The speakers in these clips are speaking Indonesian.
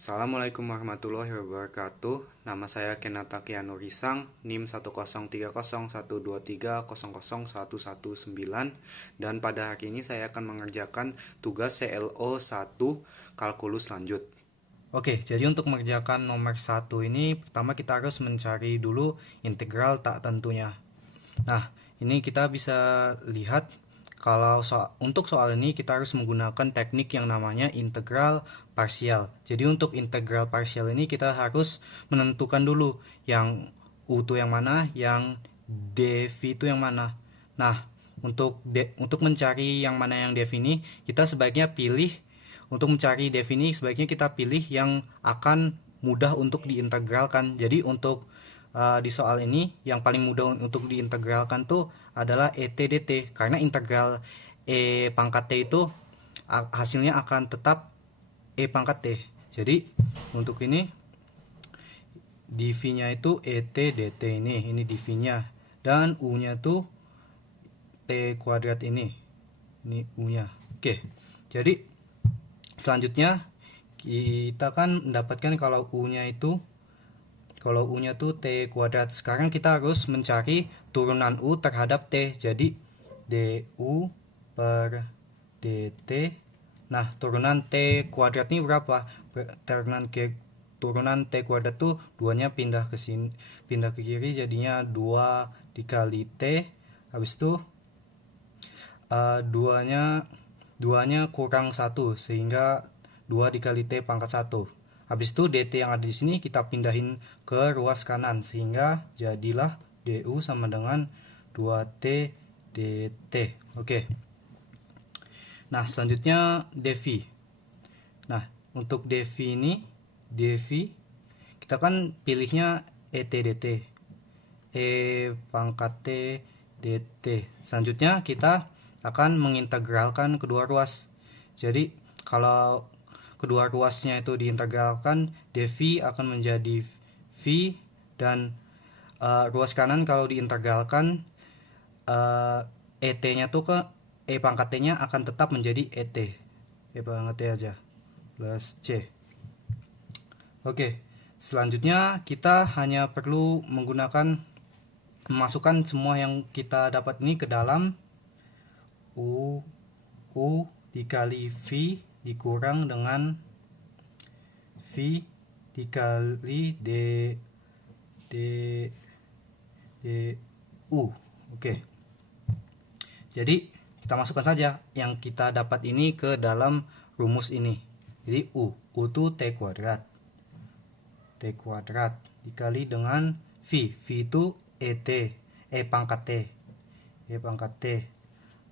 Assalamualaikum warahmatullahi wabarakatuh. Nama saya Kenata Kianu Risang, NIM 1030123001119, dan pada hari ini saya akan mengerjakan tugas CLO 1 kalkulus lanjut. Oke, jadi untuk mengerjakan nomor 1 ini pertama kita harus mencari dulu integral tak tentunya. Nah, ini kita bisa lihat kalau untuk soal ini kita harus menggunakan teknik yang namanya integral parsial. Jadi untuk integral parsial ini kita harus menentukan dulu yang U itu yang mana, yang dv itu yang mana. Nah, untuk mencari yang mana yang dv ini, kita sebaiknya pilih, untuk mencari dv ini sebaiknya kita pilih yang akan mudah untuk diintegralkan. Jadi untuk di soal ini yang paling mudah untuk diintegralkan tuh adalah ET/DT, karena integral E pangkat T itu hasilnya akan tetap E pangkat T. Jadi untuk ini dv-nya itu ET/DT ini dv-nya, dan U-nya tuh T kuadrat ini U-nya. Oke, jadi selanjutnya kita kan mendapatkan kalau U-nya tuh T kuadrat. Sekarang kita harus mencari turunan U terhadap T. Jadi du per dt. Nah, turunan T kuadrat ini berapa? Turunan T kuadrat tuh 2-nya pindah ke sini, pindah ke kiri, jadinya 2 dikali T. Habis itu 2-nya kurang 1, sehingga 2 dikali T pangkat 1. Habis itu dt yang ada di sini kita pindahin ke ruas kanan, sehingga jadilah du sama dengan 2t dt. Oke. Nah, selanjutnya dv. Nah, untuk dv kita kan pilihnya et dt, e pangkat t dt. Selanjutnya kita akan mengintegralkan kedua ruas. Jadi kalau kedua ruasnya itu diintegralkan, dv akan menjadi v, dan ruas kanan kalau diintegralkan, et-nya tuh ke e pangkat t-nya akan tetap menjadi et, e pangkat t aja, plus c. Oke, selanjutnya kita hanya perlu memasukkan semua yang kita dapat ini ke dalam u dikali v dikurang dengan v dikali du. Oke. Jadi kita masukkan saja yang kita dapat ini ke dalam rumus ini. Jadi u itu t kuadrat dikali dengan v itu et, e pangkat t.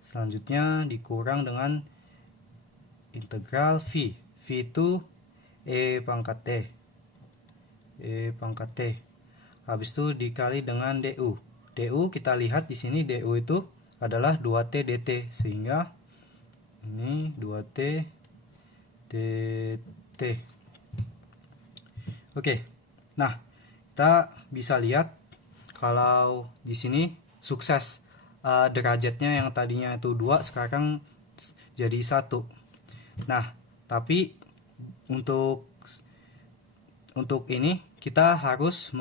Selanjutnya dikurang dengan integral v itu e pangkat t. Habis itu dikali dengan du. Kita lihat di sini du itu adalah 2t dt, sehingga ini 2t dt. Oke. Nah, kita bisa lihat kalau di sini sukses, derajatnya yang tadinya itu 2 sekarang jadi 1. Nah, tapi untuk ini kita harus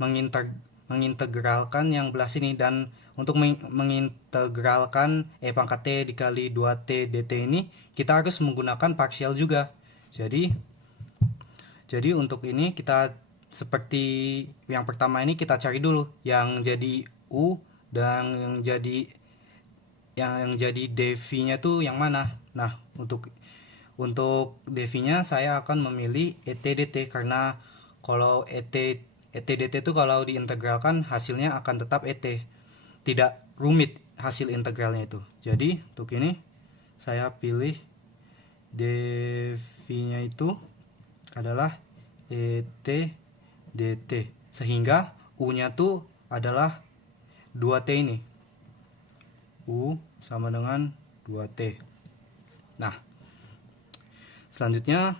mengintegralkan yang belah sini, dan untuk mengintegralkan e pangkat t dikali 2t dt ini kita harus menggunakan parsial juga. Jadi untuk ini kita seperti yang pertama ini kita cari dulu yang jadi u, dan yang jadi dv-nya tuh yang mana. Nah, untuk dv-nya saya akan memilih et/dt, karena kalau et/dt itu kalau diintegralkan hasilnya akan tetap et. Tidak rumit hasil integralnya itu. Jadi untuk ini saya pilih dv-nya itu adalah et/dt, sehingga u-nya tuh adalah 2t ini. U sama dengan 2t. Nah, selanjutnya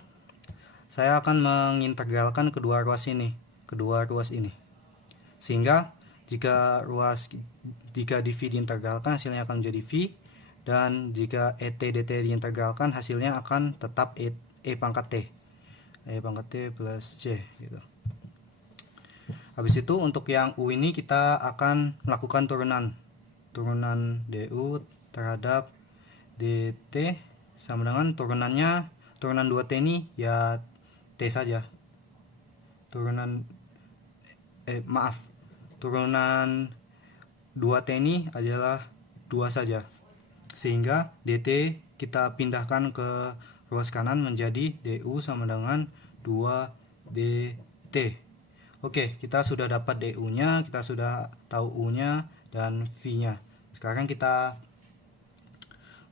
saya akan mengintegralkan kedua ruas ini, sehingga jika dv diintegralkan hasilnya akan menjadi v, dan jika et dt diintegralkan hasilnya akan tetap e pangkat t. E pangkat T plus C gitu. Habis itu untuk yang U ini kita akan melakukan turunan DU terhadap DT sama dengan turunan 2T ini ya T saja. Turunan 2T ini adalah 2 saja. Sehingga DT kita pindahkan ke ruas kanan menjadi DU sama dengan 2DT. Oke, kita sudah dapat DU-nya, kita sudah tahu U-nya dan V-nya. Sekarang kita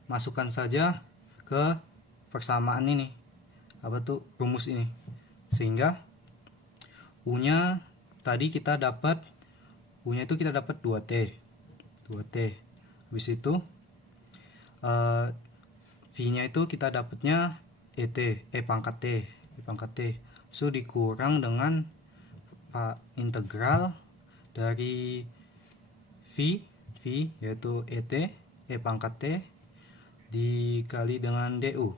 masukkan saja ke persamaan ini. Apa tuh rumus ini? Sehingga U-nya tadi kita dapat U-nya itu kita dapat 2T. 2T. Habis itu V-nya itu kita dapatnya ET, E pangkat T. So dikurang dengan integral dari V yaitu ET, E pangkat T dikali dengan DU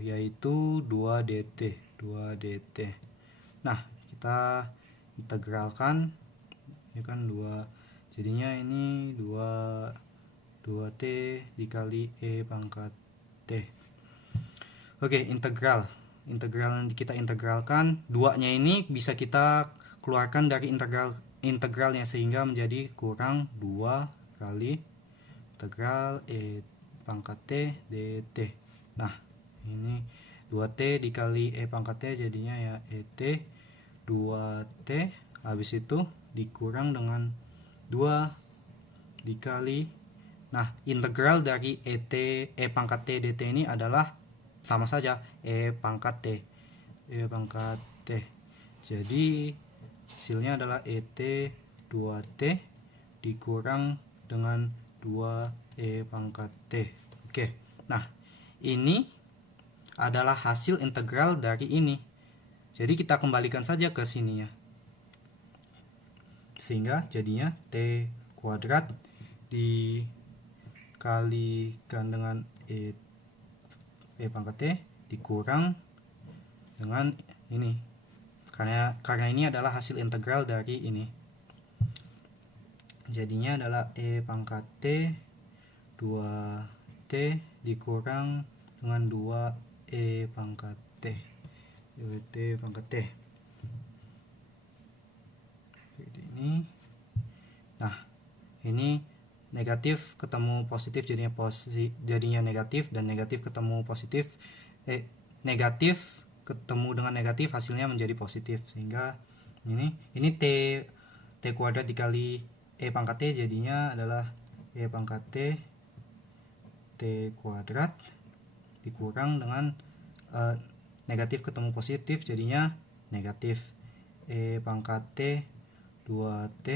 yaitu 2DT. Nah, kita integralkan ini kan 2, jadinya ini 2T dikali E pangkat T. Oke, integral kita integralkan, 2-nya ini bisa kita keluarkan dari integralnya sehingga menjadi kurang 2 kali integral E pangkat T dt. Nah, ini 2T dikali E pangkat T jadinya ya ET 2T, habis itu dikurang dengan 2 dikali, nah integral dari ET E pangkat T dt ini adalah sama saja E pangkat T. Jadi hasilnya adalah ET 2T dikurang dengan 2 E pangkat T. Oke, nah ini adalah hasil integral dari ini. Jadi kita kembalikan saja ke sininya. Sehingga jadinya T kuadrat dikalikan dengan E pangkat T dikurang dengan ini. Karena ini adalah hasil integral dari ini. Jadinya adalah E pangkat T 2T dikurang dengan 2E pangkat T. 2T pangkat T. Seperti ini. Nah, ini negatif ketemu positif jadinya negatif, dan negatif ketemu positif. Negatif ketemu dengan negatif hasilnya menjadi positif, sehingga ini T kuadrat dikali E pangkat T jadinya adalah E pangkat T kuadrat dikurang dengan negatif ketemu positif jadinya negatif E pangkat T 2T,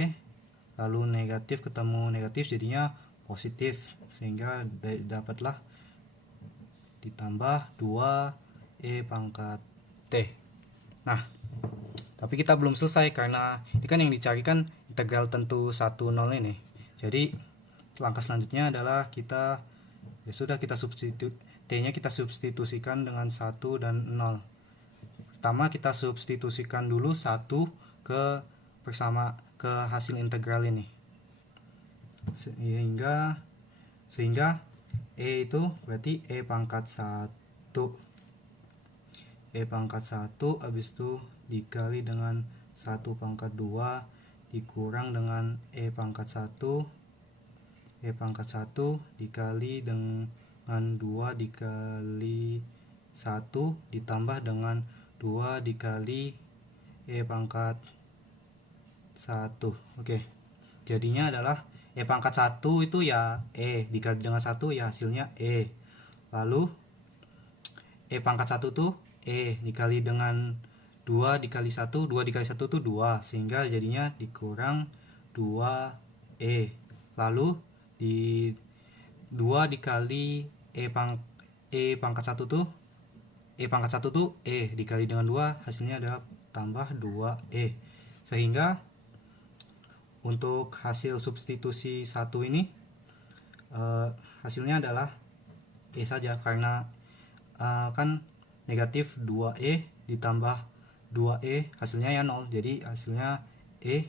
lalu negatif ketemu negatif jadinya positif, sehingga dapatlah ditambah 2E pangkat T. Nah, tapi kita belum selesai karena ini kan yang dicarikan integral tentu 1, 0 ini. Jadi langkah selanjutnya adalah kita T-nya kita substitusikan dengan 1 dan 0. Pertama kita substitusikan dulu 1 ke hasil integral ini. Sehingga E itu berarti E pangkat 1. E pangkat 1 habis itu dikali dengan 1 pangkat 2 dikurang dengan E pangkat 1. E pangkat 1 dikali dengan 2 dikali 1 ditambah dengan 2 dikali E pangkat 1. Oke. Jadinya adalah E pangkat 1 itu ya E dikali dengan 1 ya hasilnya E. Lalu E pangkat 1 tuh E dikali dengan 2 dikali 1, 2 dikali 1 itu 2, sehingga jadinya dikurang 2E. Lalu di 2 dikali E pangkat 1 tuh E pangkat 1 tuh E dikali dengan 2 hasilnya adalah tambah 2E. Sehingga untuk hasil substitusi 1 ini hasilnya adalah E saja, karena kan negatif 2E ditambah 2E hasilnya ya 0. Jadi hasilnya E,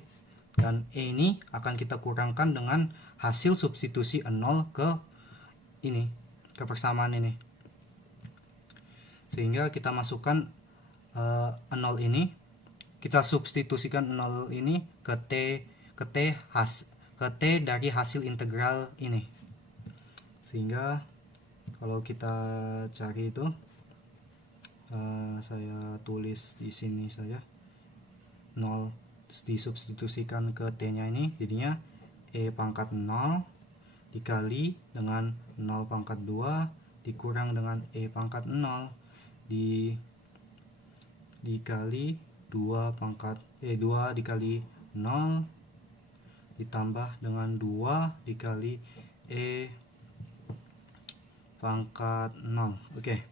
dan E ini akan kita kurangkan dengan hasil substitusi 0 ke ini, ke persamaan ini. Sehingga kita masukkan 0 ini, kita substitusikan 0 ini ke T dari hasil integral ini. Sehingga kalau kita cari itu, saya tulis di sini saja, 0 disubstitusikan ke T-nya ini, jadinya E pangkat 0 dikali dengan 0 pangkat 2 dikurang dengan E pangkat 0 dikali 2 dikali 0 ditambah dengan 2 dikali E pangkat 0. Oke.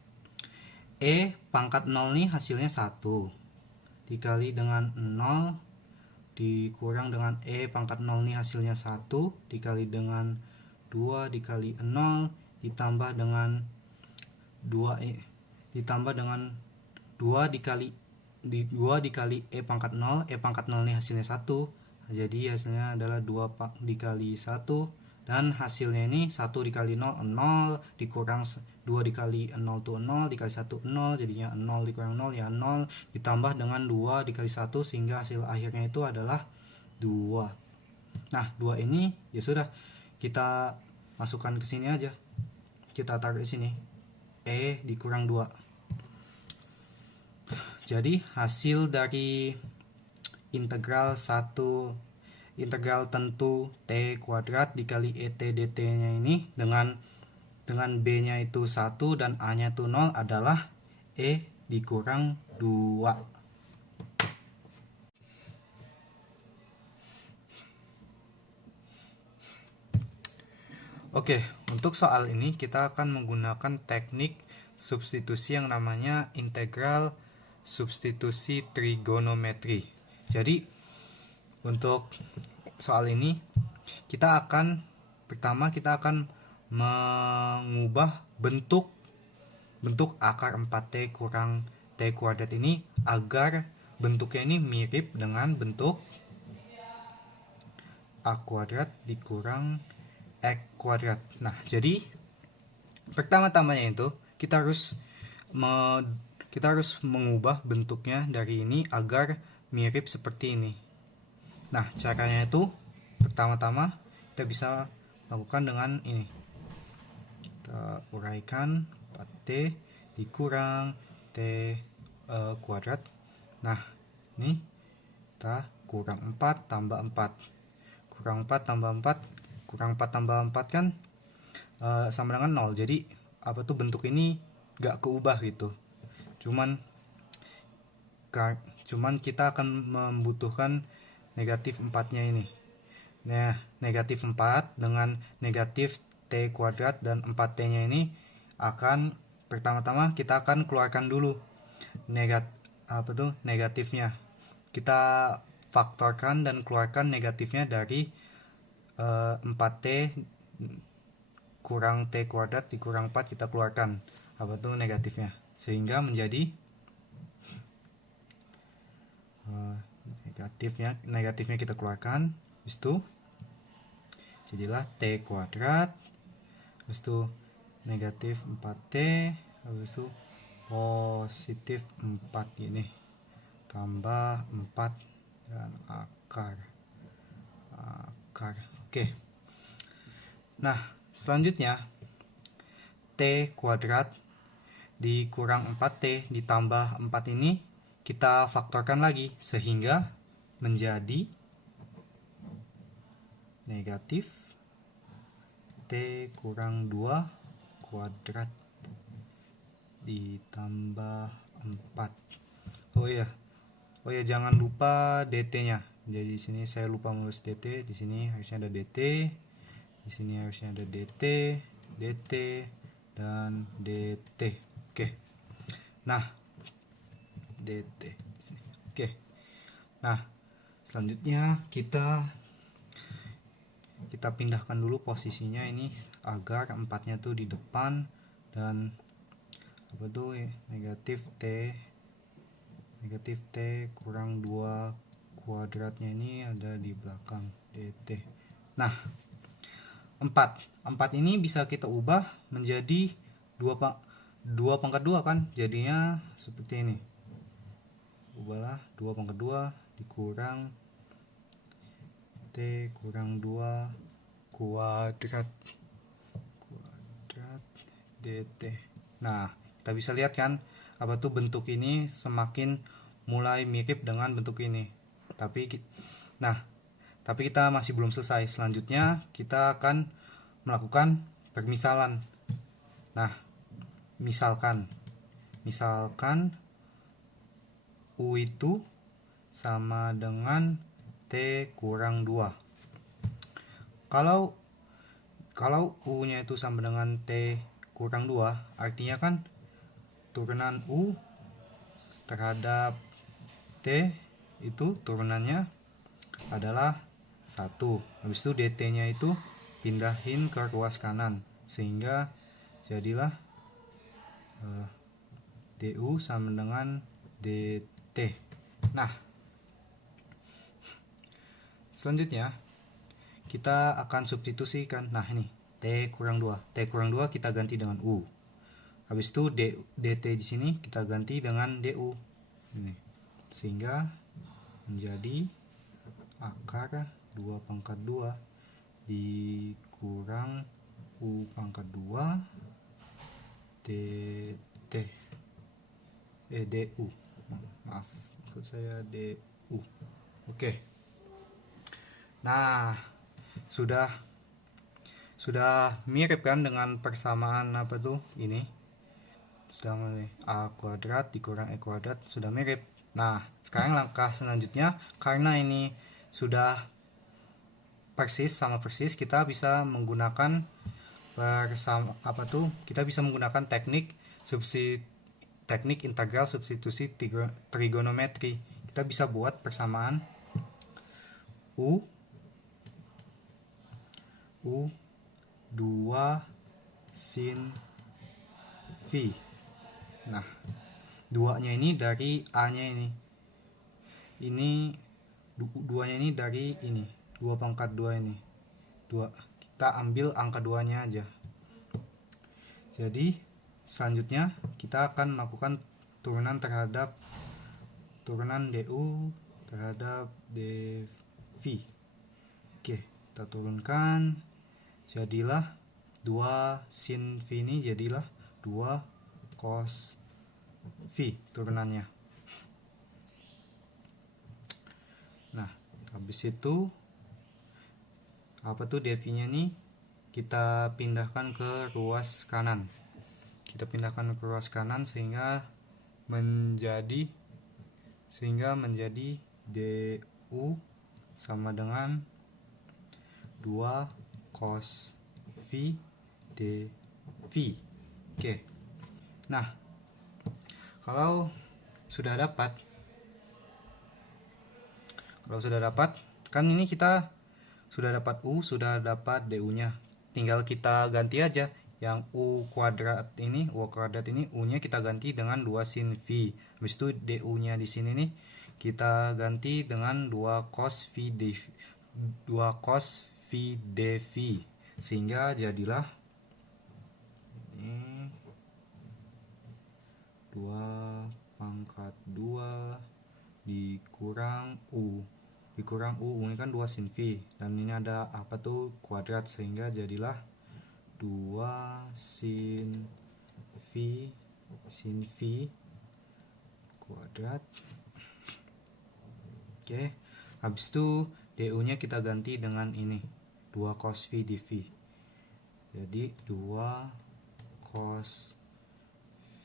E pangkat 0 nih hasilnya 1 dikali dengan 0 dikurang dengan E pangkat 0 nih hasilnya 1 dikali dengan 2 dikali 0 ditambah dengan 2E ditambah dengan 2 dikali E pangkat 0. E pangkat 0 nih hasilnya 1, jadi hasilnya adalah 2 dikali 1, dan hasilnya ini 1 dikali 0 0 dikurang 2 dikali 0 itu 0 dikali 1 0, jadinya 0 dikurang 0 ya 0, ditambah dengan 2 dikali 1 sehingga hasil akhirnya itu adalah 2. Nah 2 ini ya sudah kita masukkan ke sini aja, kita taruh di sini, E dikurang 2. Jadi hasil dari integral tentu T kuadrat dikali ET dt nya ini dengan B nya itu 1 dan A nya itu 0 adalah E dikurang 2. Oke, untuk soal ini kita akan menggunakan teknik substitusi yang namanya integral substitusi trigonometri. Jadi untuk soal ini pertama kita akan mengubah bentuk akar 4T kurang T kuadrat ini agar bentuknya ini mirip dengan bentuk A kuadrat dikurang X kuadrat. Nah, jadi pertama-tamanya itu kita harus mengubah bentuknya dari ini agar mirip seperti ini. Nah, caranya itu pertama-tama kita bisa lakukan dengan ini. Kita uraikan 4T dikurang T kuadrat. Nah, ini kita kurang 4 tambah 4. Kurang 4 tambah 4. Kurang 4 tambah 4 kan sama dengan 0. Jadi bentuk ini gak keubah gitu. Cuman kita akan membutuhkan negatif 4-nya ini. Nah, negatif 4 dengan negatif T kuadrat dan 4T-nya ini akan pertama-tama kita akan keluarkan dulu negatifnya. Kita faktorkan dan keluarkan negatifnya dari 4T kurang T kuadrat dikurang 4, kita keluarkan negatifnya, sehingga menjadi negatifnya kita keluarkan, habis itu jadilah T kuadrat, habis itu negatif 4T, habis itu positif 4 ini tambah 4 dan akar. Oke. Nah, selanjutnya T kuadrat dikurang 4T ditambah 4 ini kita faktorkan lagi sehingga menjadi negatif T kurang 2 kuadrat ditambah 4. Oh ya, jangan lupa dt-nya. Jadi di sini saya lupa menulis dt, di sini harusnya ada dt, di sini harusnya ada dt, dt dan dt. Oke. Nah, dt. Oke. Nah, selanjutnya kita pindahkan dulu posisinya ini agar 4-nya tuh di depan dan negatif T negatif T kurang 2 kuadratnya ini ada di belakang dt. Nah, 4 ini bisa kita ubah menjadi 2 pangkat 2 kan, jadinya seperti ini. Ubahlah 2 pangkat 2 dikurang T kurang 2 kuadrat dt. Nah, kita bisa lihat kan apa tuh bentuk ini semakin mulai mirip dengan bentuk ini. Tapi kita masih belum selesai. Selanjutnya kita akan melakukan permisalan. Nah, misalkan U itu sama dengan T kurang 2. Kalau U-nya itu sama dengan T kurang 2, artinya kan turunan U terhadap T itu turunannya adalah 1. Habis itu dt-nya itu pindahin ke ruas kanan, sehingga jadilah du sama dengan dt. Nah, selanjutnya kita akan substitusikan. Nah, ini T kurang 2 kita ganti dengan U. Habis itu dt di sini kita ganti dengan du. Ini. Sehingga menjadi akar 2 pangkat 2 dikurang U pangkat 2 dt. Du. Maaf, maksud saya du. Oke. Nah, sudah mirip kan dengan persamaan apa tuh ini? Sudah a kuadrat dikurang e kuadrat, sudah mirip. Nah, sekarang langkah selanjutnya, karena ini sudah sama persis, kita bisa menggunakan kita bisa menggunakan teknik integral substitusi trigonometri. Kita bisa buat persamaan U 2 sin V. Nah, 2-nya ini dari A-nya ini. Ini 2-nya ini dari ini. 2 pangkat 2 ini. 2. Kita ambil angka 2-nya aja. Jadi, selanjutnya kita akan melakukan turunan du terhadap dv. Oke, kita turunkan. Jadilah 2 sin V ini jadilah 2 cos V turunannya. Nah, habis itu apa tuh dv-nya nih kita pindahkan ke ruas kanan. Sehingga menjadi du sama dengan 2 cos V dv. Oke. Nah, kalau sudah dapat kan ini kita sudah dapat U, sudah dapat du-nya. Tinggal kita ganti aja yang U kuadrat ini U-nya kita ganti dengan 2 sin V. Habis itu du-nya di sini nih kita ganti dengan 2 cos V dv. Sehingga jadilah ini 2 pangkat 2 dikurang U ini kan 2 sin V, dan ini ada apa tuh kuadrat, sehingga jadilah 2 sin V kuadrat. Oke, habis itu du-nya kita ganti dengan ini 2 cos V dv. Jadi 2 cos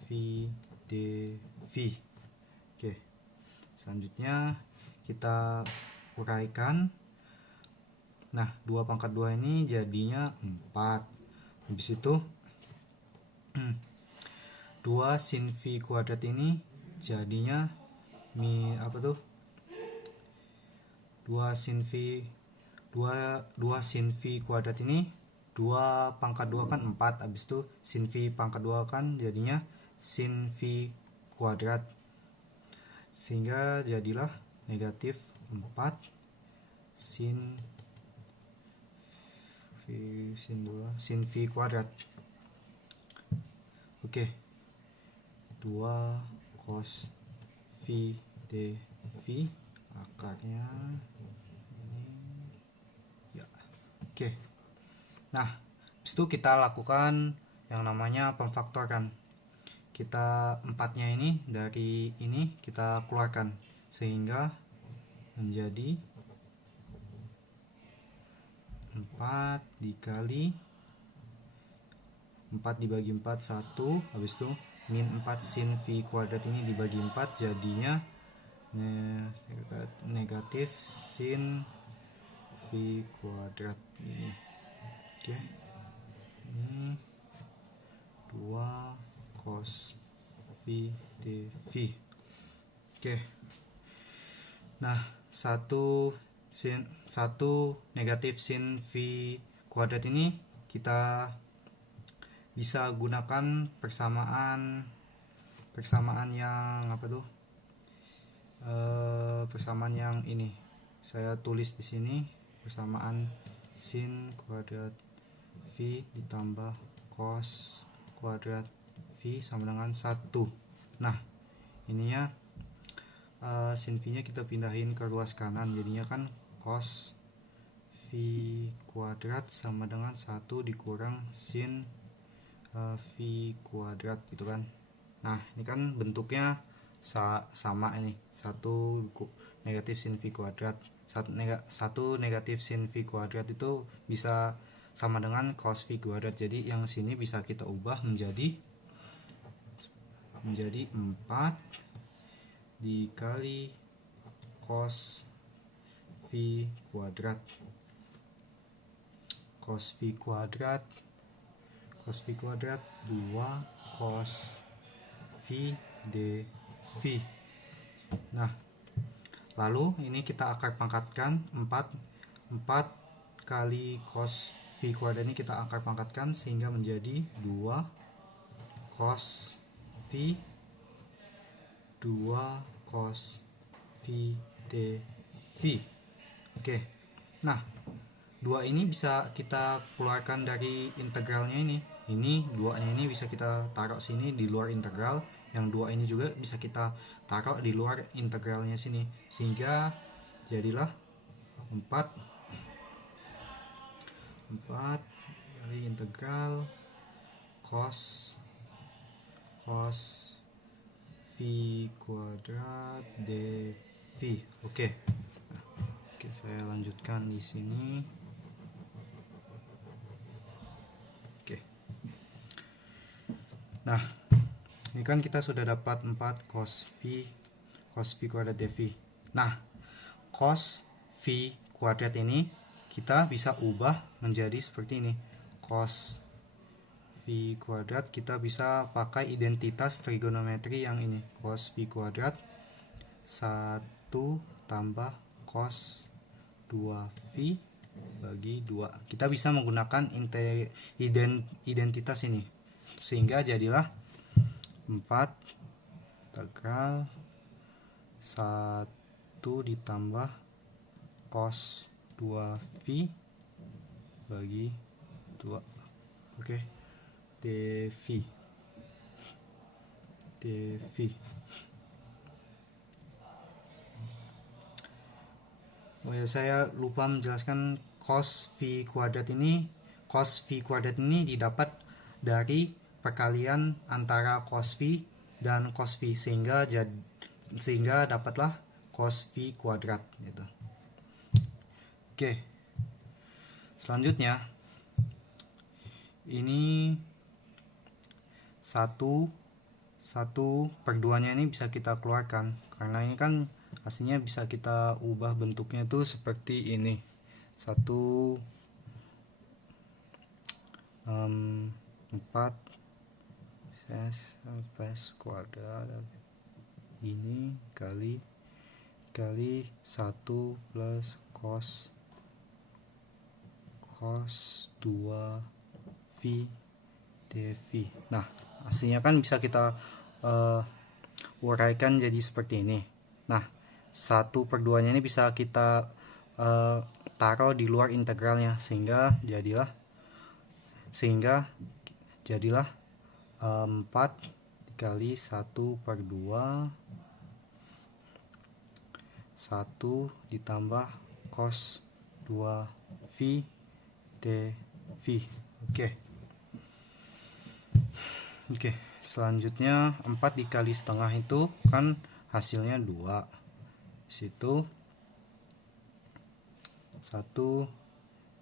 V dv. Oke, selanjutnya kita uraikan. Nah, 2 pangkat 2 ini jadinya 4. Habis itu 2 sin V kuadrat ini jadinya 2 sin V kuadrat ini 2 pangkat 2 kan 4. Habis itu sin V pangkat 2 kan jadinya sin V kuadrat. sehingga jadilah negatif 4 sin sin V kuadrat. Oke, 2 cos V dV akarnya ini ya. Oke, nah habis itu kita lakukan yang namanya pemfaktoran. Kita 4-nya ini dari ini kita keluarkan sehingga menjadi 4 dikali 4 dibagi 4 1, habis itu min 4 sin V kuadrat ini dibagi 4 jadinya negatif sin V kuadrat ini. Oke, ini 2 cos V dV. Oke, nah 1 negatif sin V kuadrat ini kita bisa gunakan persamaan yang apa tuh? Persamaan yang ini. Saya tulis di sini persamaan sin kuadrat V ditambah cos kuadrat V sama dengan 1. Nah, ininya sin V nya kita pindahin ke ruas kanan, jadinya kan cos V kuadrat sama dengan 1 dikurang sin V kuadrat gitu kan. Nah, ini kan bentuknya sama ini. 1 negatif sin V kuadrat. 1 negatif sin V kuadrat itu bisa sama dengan cos V kuadrat. Jadi yang sini bisa kita ubah menjadi 4 dikali cos V kuadrat. Cos V kuadrat 2 cos V dV. Nah, lalu ini kita akar pangkatkan 4 kali cos V kuadrat ini kita akar pangkatkan sehingga menjadi 2 cos V 2 cos V dV. Oke, nah 2 ini bisa kita keluarkan dari integralnya ini. Ini 2-nya ini bisa kita taruh sini di luar integral. Yang 2 ini juga bisa kita taruh di luar integralnya sini. Sehingga jadilah 4 dari integral cos V kuadrat dV. Oke. Nah, oke, saya lanjutkan di sini. Oke. Nah, ini kan kita sudah dapat 4 cos V kuadrat dV. Nah, cos V kuadrat ini kita bisa ubah menjadi seperti ini. Cos V kuadrat kita bisa pakai identitas trigonometri yang ini. Cos V kuadrat 1 tambah cos 2V bagi 2. Kita bisa menggunakan identitas ini. Sehingga jadilah 4 integral 1 ditambah cos 2V bagi 2. Oke. dV. Oh ya, saya lupa menjelaskan cos V kuadrat ini. Cos V kuadrat ini didapat dari perkalian antara cos V dan cos V sehingga dapatlah cos V kuadrat gitu. Oke. Selanjutnya ini 1/2 ini bisa kita keluarkan karena ini kan hasilnya bisa kita ubah bentuknya itu seperti ini. 1 4 kuadrat ini kali 1 plus cos 2V dV. Nah, hasilnya kan bisa kita uraikan jadi seperti ini. Nah, 1/2 nya ini bisa kita taruh di luar integralnya, sehingga jadilah 4 dikali 1/2 1 ditambah cos 2V dV. Oke, selanjutnya 4 dikali setengah itu kan hasilnya 2. Situ 1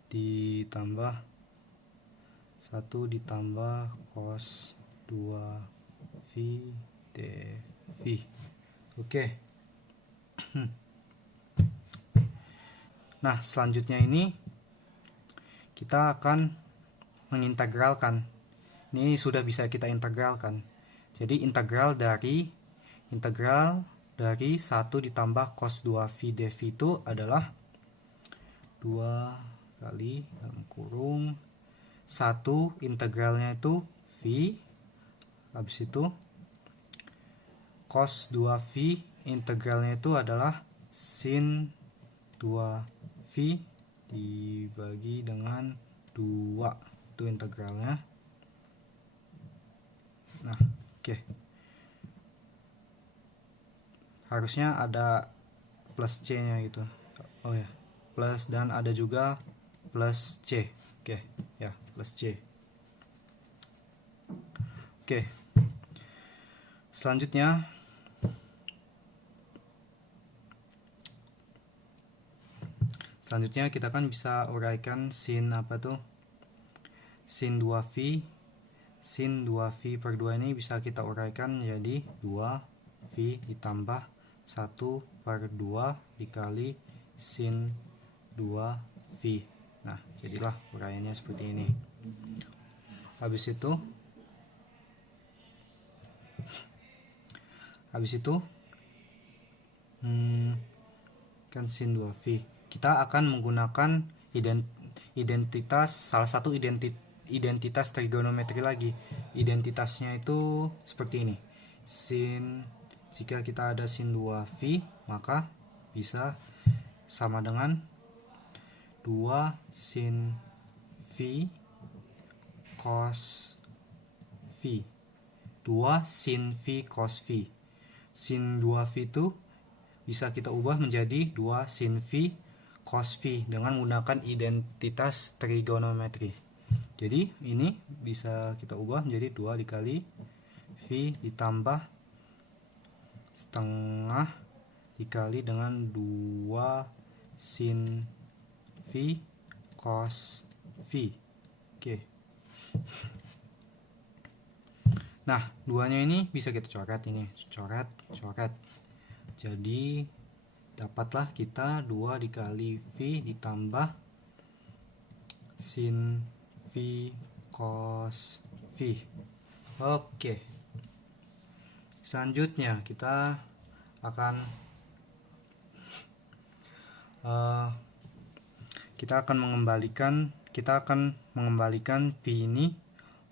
ditambah cos 2V dV. Oke. Nah, selanjutnya ini kita akan mengintegralkan. Ini sudah bisa kita integralkan. Jadi integral dari 1 ditambah cos 2V dV itu adalah 2 kali dalam kurung 1 integralnya itu V, habis itu cos 2V integralnya itu adalah sin 2V dibagi dengan 2, itu integralnya. Nah, oke. Harusnya ada plus C nya gitu. Oh ya, plus, dan ada juga plus C. Oke, ya, plus C. Oke. Selanjutnya kita kan bisa uraikan sin apa tuh? Sin 2V. Sin 2V per 2 ini bisa kita uraikan jadi 2V ditambah 1/2 dikali sin 2V. Nah, jadilah uraiannya seperti ini. Habis itu kan sin 2V. Kita akan menggunakan salah satu identitas trigonometri lagi. Identitasnya itu seperti ini. Jika kita ada sin 2V, maka bisa sama dengan 2 sin V cos V. 2 sin V cos V. Sin 2V itu bisa kita ubah menjadi 2 sin V cos V dengan menggunakan identitas trigonometri. Jadi ini bisa kita ubah menjadi 2 dikali V ditambah setengah dikali dengan 2 sin V cos V. Oke. Nah, 2-nya ini bisa kita coret ini. Coret. Jadi dapatlah kita 2 dikali V ditambah sin V cos V. Oke. Selanjutnya kita akan mengembalikan V ini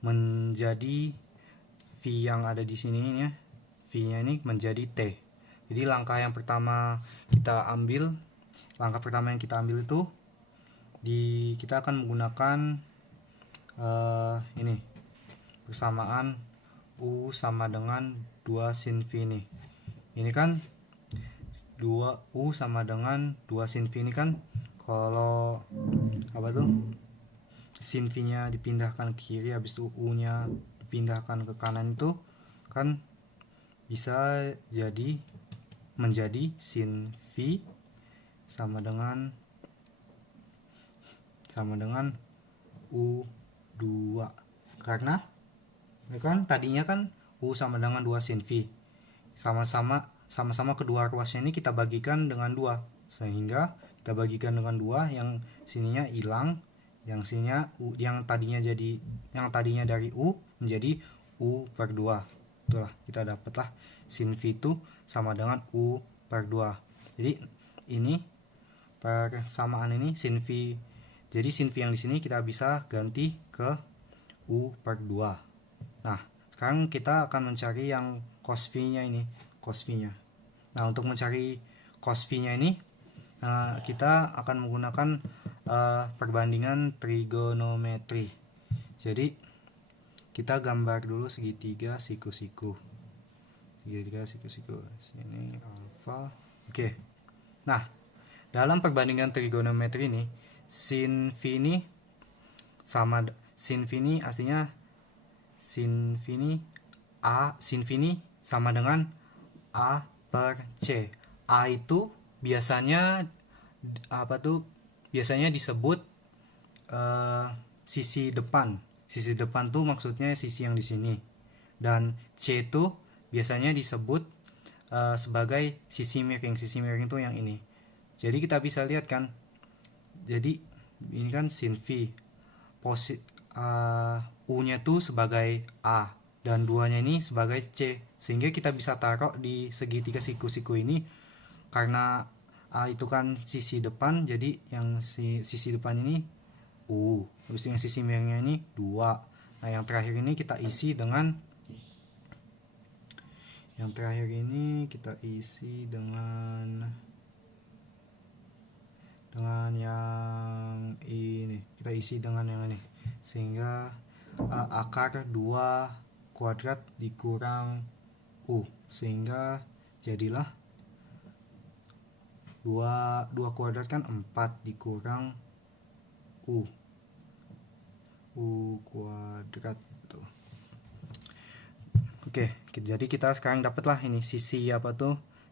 menjadi V yang ada di sini ya. V-nya ini menjadi T. Jadi langkah pertama yang kita ambil itu kita akan menggunakan ini persamaan U sama dengan 2 sin V ini. Ini kan 2 U sama dengan 2 sin V ini kan kalau sin V-nya dipindahkan ke kiri, habis itu U-nya dipindahkan ke kanan, itu kan bisa menjadi sin V sama dengan U2, karena kan tadinya kan U sama dengan 2 sin V, sama-sama kedua ruasnya ini kita bagikan dengan 2, sehingga kita bagikan dengan 2, yang sininya hilang, yang sininya yang tadinya dari U menjadi U/2. Itulah, kita dapatlah sin V itu sama dengan U/2. Jadi ini persamaan ini sin V. Jadi sin V yang di sini kita bisa ganti ke U/2. Nah, sekarang kita akan mencari yang cos V-nya ini, cos V-nya. Nah, untuk mencari cos V-nya ini, kita akan menggunakan perbandingan trigonometri. Jadi, kita gambar dulu segitiga siku-siku. Segitiga siku-siku. Sini alfa. Oke. Nah, dalam perbandingan trigonometri ini, sin V ini sama, sin V ini aslinya sin V ini sin V ini sama dengan A per C. A itu biasanya biasanya disebut sisi depan. Sisi depan tuh maksudnya sisi yang di sini. Dan C itu biasanya disebut sebagai sisi miring. Sisi miring itu yang ini. Jadi kita bisa lihat kan. Jadi ini kan sin V. U-nya tuh sebagai A dan 2-nya ini sebagai C. Sehingga kita bisa taruh di segitiga siku-siku ini, karena A itu kan sisi depan, jadi yang sisi depan ini U. Terus yang sisi miringnya ini 2. Nah, yang terakhir ini kita isi dengan yang yang ini. Kita isi dengan yang ini. Sehingga akar 2 kuadrat dikurang U. Sehingga jadilah 2 kuadrat kan 4 dikurang U. U kuadrat. Tuh. Oke, jadi kita sekarang dapatlah ini sisi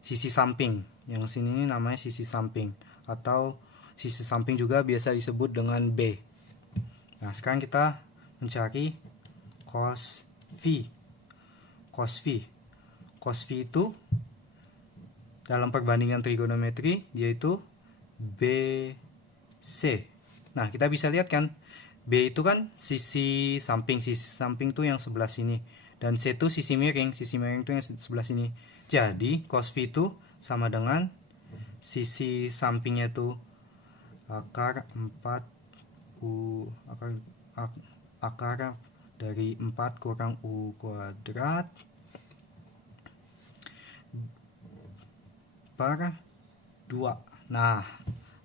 sisi samping. Yang sini ini namanya sisi samping, atau sisi samping juga biasa disebut dengan B. Nah, sekarang kita mencari cos V. Cos V itu dalam perbandingan trigonometri yaitu BC. Nah, kita bisa lihat kan, B itu kan sisi samping itu yang sebelah sini, dan C itu sisi miring itu yang sebelah sini. Jadi cos V itu sama dengan sisi sampingnya itu akar 4 U akar dari 4 kurang U kuadrat per 2. Nah,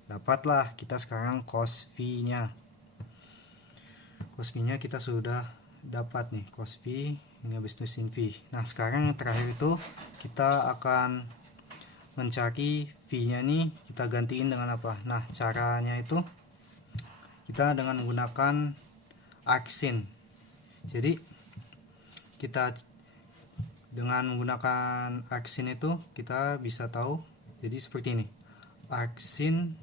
dapatlah kita sekarang cos V-nya. Cos V-nya kita sudah dapat nih, cos V ini habis itu sin V. Nah, sekarang yang terakhir itu kita akan mencari V-nya nih, kita gantiin dengan apa? Nah, caranya itu kita dengan menggunakan arcsin. Jadi kita dengan menggunakan arcsin itu kita bisa tahu, jadi seperti ini. Arcsin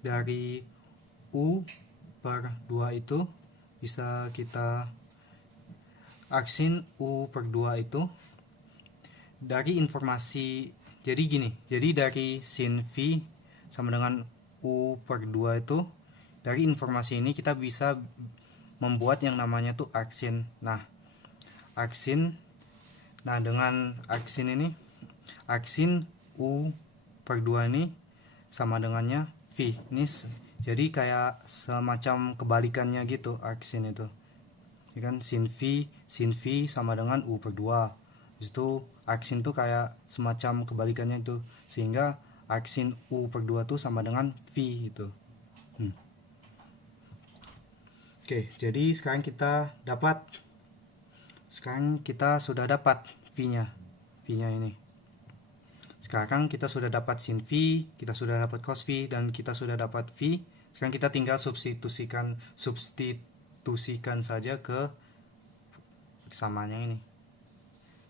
dari U per 2 itu bisa kita arcsin U per 2 itu dari informasi, jadi gini, jadi dari sin V sama dengan U per 2 itu, dari informasi ini kita bisa membuat yang namanya tuh arcsin. Nah, dengan arcsin ini, arcsin U per 2 ini sama dengannya V. Ini jadi kayak semacam kebalikannya gitu arcsin itu. Ini kan sin V sama dengan U per 2. Itu arcsin tuh kayak semacam kebalikannya itu, sehingga arcsin U per 2 tuh sama dengan V gitu. Oke, jadi sekarang kita sudah dapat V-nya ini. Sekarang kita sudah dapat sin V, kita sudah dapat cos V, dan kita sudah dapat V. Sekarang kita tinggal substitusikan saja ke samanya ini.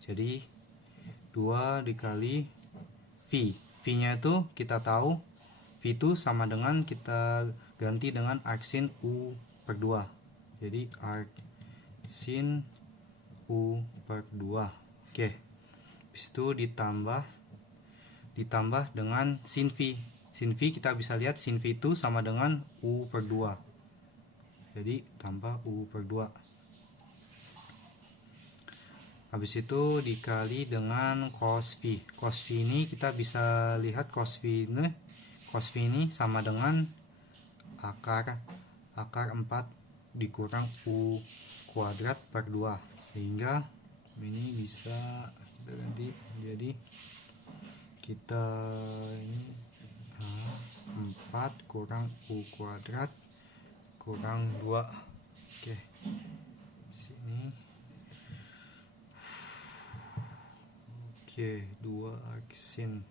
Jadi 2 dikali V. V-nya itu kita tahu, V itu sama dengan, kita ganti dengan arcsin U per 2. Jadi arcsin U per 2. Oke. Habis itu ditambah dengan sin V. Sin V kita bisa lihat sin V itu sama dengan U per 2. Jadi tambah U per 2. Habis itu dikali dengan cos V. Cos V ini kita bisa lihat cos V ini sama dengan akar 4 dikurang U kuadrat per 2. Sehingga ini bisa kita ganti jadi kita ini 4 kurang U kuadrat kurang 2. Oke, sini. Oke, 2 aksin.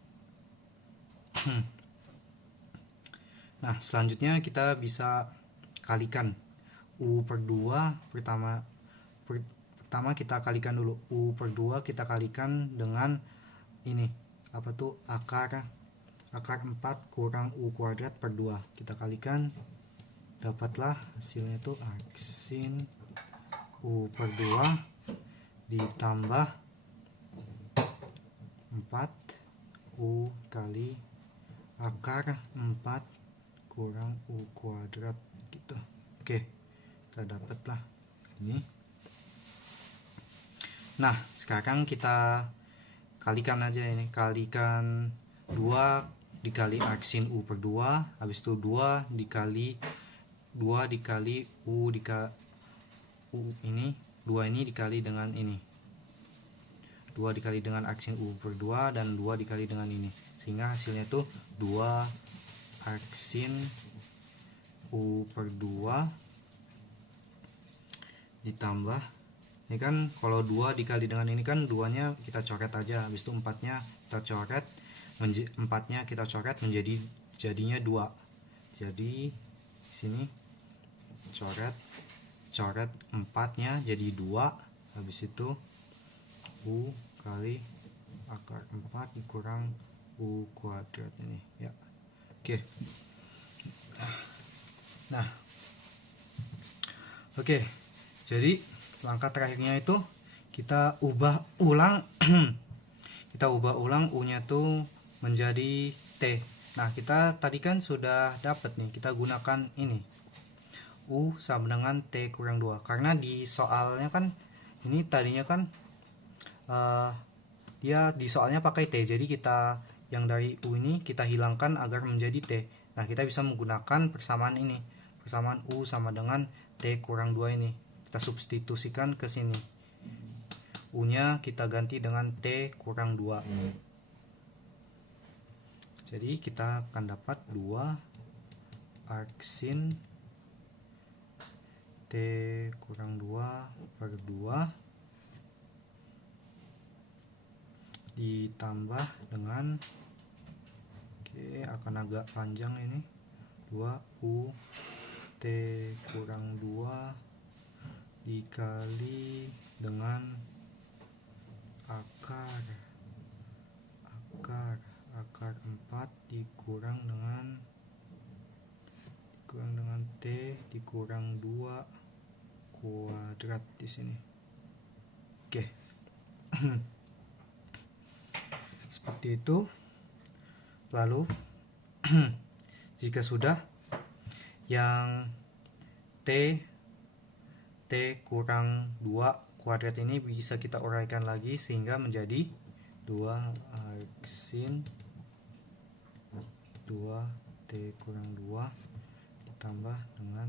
Nah, selanjutnya kita bisa kalikan U per 2. Pertama kita kalikan dulu U per 2, kita kalikan dengan ini apa tuh, akar 4 kurang U kuadrat per 2. Kita kalikan, dapatlah hasilnya tuh aksin U per 2 ditambah 4 U kali akar 4 kurang U kuadrat gitu. Oke, kita dapatlah ini. Nah, sekarang kita kalikan aja ini, kalikan 2 dikali aksin U per 2, habis itu 2 dikali U ini, 2 ini dikali dengan ini, 2 dikali dengan aksin U per 2 dan 2 dikali dengan ini, sehingga hasilnya tuh 2 aksin U per 2 ditambah ini kan, kalau 2 dikali dengan ini kan 2-nya kita coret aja, habis itu 4-nya kita coret, 4-nya kita coret menjadi jadinya 2. Jadi sini coret 4-nya jadi 2, habis itu U kali akar 4 dikurang U kuadrat ini ya. Oke. Nah, oke. Jadi langkah terakhirnya itu kita ubah ulang kita ubah ulang U-nya tuh menjadi T. Nah, kita tadi kan sudah dapat nih, kita gunakan ini U sama dengan T kurang 2, karena di soalnya kan ini tadinya kan dia di soalnya pakai T, jadi kita yang dari U ini kita hilangkan agar menjadi T. Nah, kita bisa menggunakan persamaan ini, persamaan U sama dengan T kurang 2 ini, kita substitusikan ke sini, U nya kita ganti dengan T kurang 2. Jadi kita akan dapat 2 aksin T kurang 2 per 2 ditambah dengan, oke, akan agak panjang ini, 2 U T kurang 2 dikali dengan akar 4 dikurang dengan T dikurang 2 kuadrat di sini. Oke. Seperti itu. Lalu jika sudah, yang T kurang 2 kuadrat ini bisa kita uraikan lagi sehingga menjadi 2 aksin 2 T kurang 2 ditambah dengan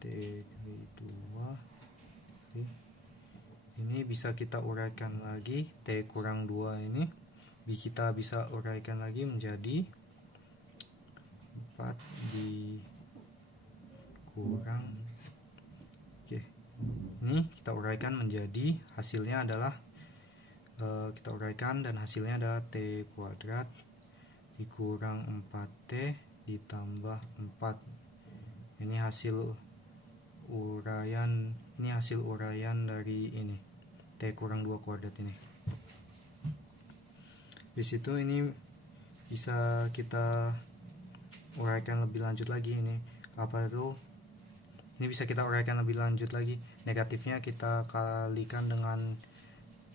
T kali 2. Ini bisa kita uraikan lagi, T kurang 2 ini kita bisa uraikan lagi menjadi 4 dikurang, oke, ini kita uraikan menjadi, hasilnya adalah kita uraikan dan hasilnya adalah T kuadrat dikurang 4T ditambah 4. Ini hasil uraian dari ini T kurang 2 kuadrat ini. Di situ ini bisa kita uraikan lebih lanjut lagi, ini apa itu, ini bisa kita uraikan lebih lanjut lagi, negatifnya kita kalikan dengan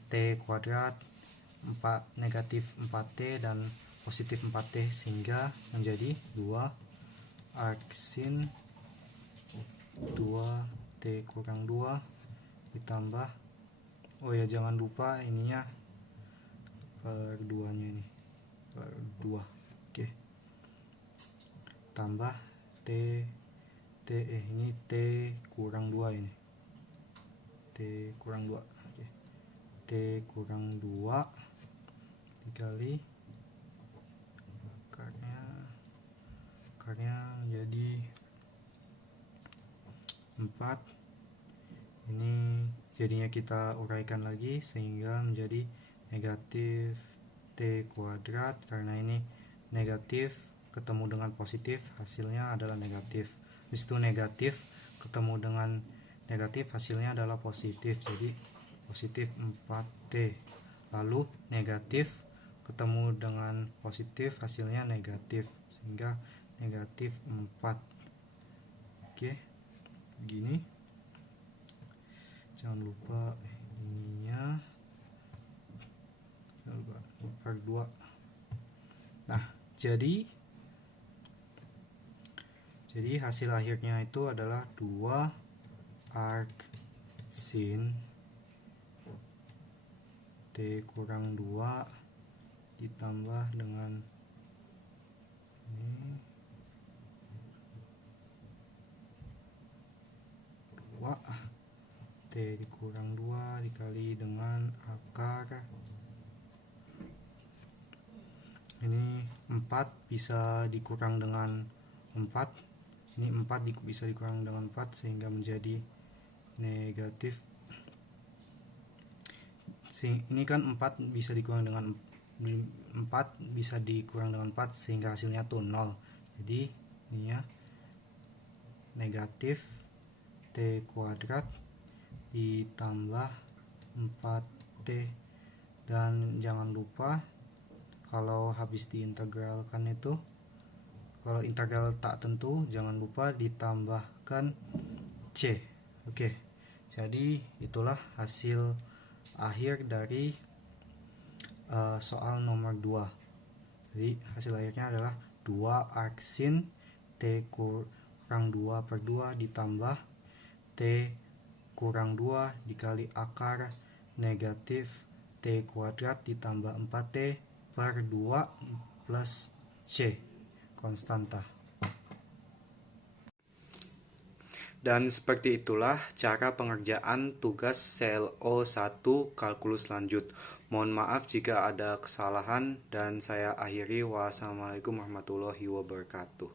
T kuadrat, negatif 4T dan positif 4T, sehingga menjadi 2 aksin 2T kurang 2 ditambah, oh ya jangan lupa ininya per 2 nya ini per 2, oke, tambah ini T kurang 2 ini, T kurang 2, oke. T kurang 2 dikali akarnya menjadi 4. Ini jadinya kita uraikan lagi sehingga menjadi negatif T kuadrat, karena ini negatif ketemu dengan positif hasilnya adalah negatif. Habis itu negatif ketemu dengan negatif hasilnya adalah positif, jadi positif 4T. Lalu negatif ketemu dengan positif hasilnya negatif, sehingga negatif 4. Oke, gini. Jangan lupa ininya, jangan lupa per 2. Nah, jadi hasil akhirnya itu adalah 2 arc sin T kurang 2 ditambah dengan ini 2 T dikurang 2 dikali dengan akar ini 4 bisa dikurang dengan 4, ini 4 bisa dikurang dengan 4 sehingga menjadi negatif. Ini kan 4 bisa dikurang dengan 4 bisa dikurang dengan 4 sehingga hasilnya tuh 0. Jadi ini ya negatif T kuadrat ditambah 4T, dan jangan lupa kalau habis diintegralkan itu, kalau integral tak tentu jangan lupa ditambahkan C. Oke, jadi itulah hasil akhir dari soal nomor 2. Jadi hasil akhirnya adalah 2 arc sin T kurang 2 per 2 ditambah T kurang 2 dikali akar negatif T kuadrat ditambah 4T per 2 plus C konstanta. Dan seperti itulah cara pengerjaan tugas CLO 1 kalkulus lanjut. Mohon maaf jika ada kesalahan, dan saya akhiri. Wassalamualaikum warahmatullahi wabarakatuh.